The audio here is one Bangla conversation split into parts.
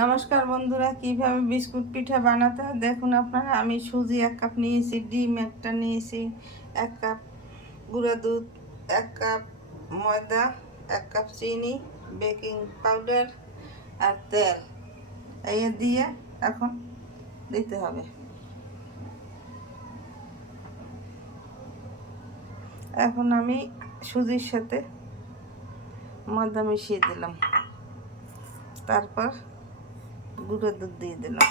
নমস্কার বন্ধুরা, কিভাবে বিস্কুট পিঠা বানাতে হয় দেখুন আপনারা। আমি সুজি 1 কাপ নিয়েছি, ডিম একটা নিয়েছি, 1 কাপ গুঁড়া দুধ, 1 কাপ ময়দা, 1 কাপ চিনি, বেকিং পাউডার আর তেল এই দিয়ে এখন দিতে হবে। এখন আমি সুজির সাথে ময়দা মিশিয়ে দিলাম, তারপর গুঁড়ো দুধ দিয়ে দিলাম,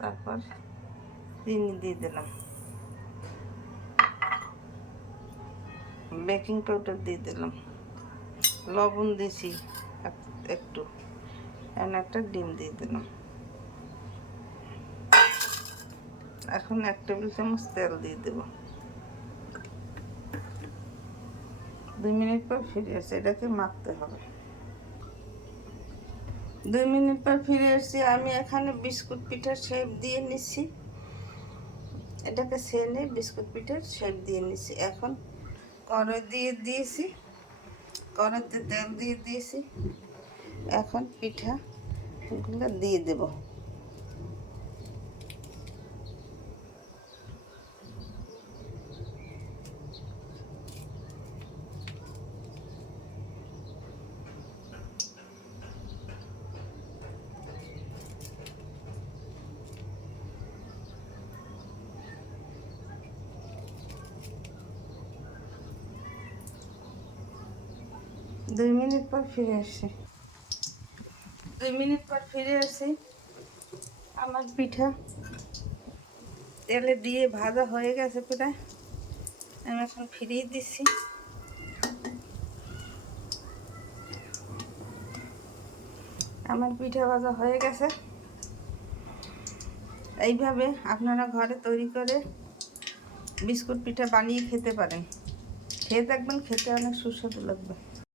তারপর চিনি দিয়ে দিলাম, বেকিং পাউডার দিয়ে দিলাম, লবণ দিয়েছি একটু, একটা ডিম দিয়ে দিলাম। এখন 1 টেবিল চামচ তেল দিয়ে দেব। 2 মিনিট পর ফিরে এসে এটাকে মাখতে হবে। 2 মিনিট পর ফিরে এসেছি। আমি এখানে বিস্কুট পিঠার শেপ দিয়ে নিচ্ছি, এটাকে সেনে বিস্কুট পিঠার শেপ দিয়ে নিচ্ছি। এখন কড়াই দিয়ে দিয়েছি, কড়াইতে তেল দিয়ে দিয়েছি। এখন পিঠাগুলো দিয়ে দেব। দুই মিনিট পর ফিরে আসছি। 2 মিনিট পর ফিরে আসি। আমার পিঠা তেলে দিয়ে ভাজা হয়ে গেছে প্রায়। আমি এখন ফিরিয়ে দিচ্ছি। আমার পিঠা ভাজা হয়ে গেছে। এইভাবে আপনারা ঘরে তৈরি করে বিস্কুট পিঠা বানিয়ে খেতে পারেন। খেয়ে দেখবেন, খেতে অনেক সুস্বাদু লাগবে।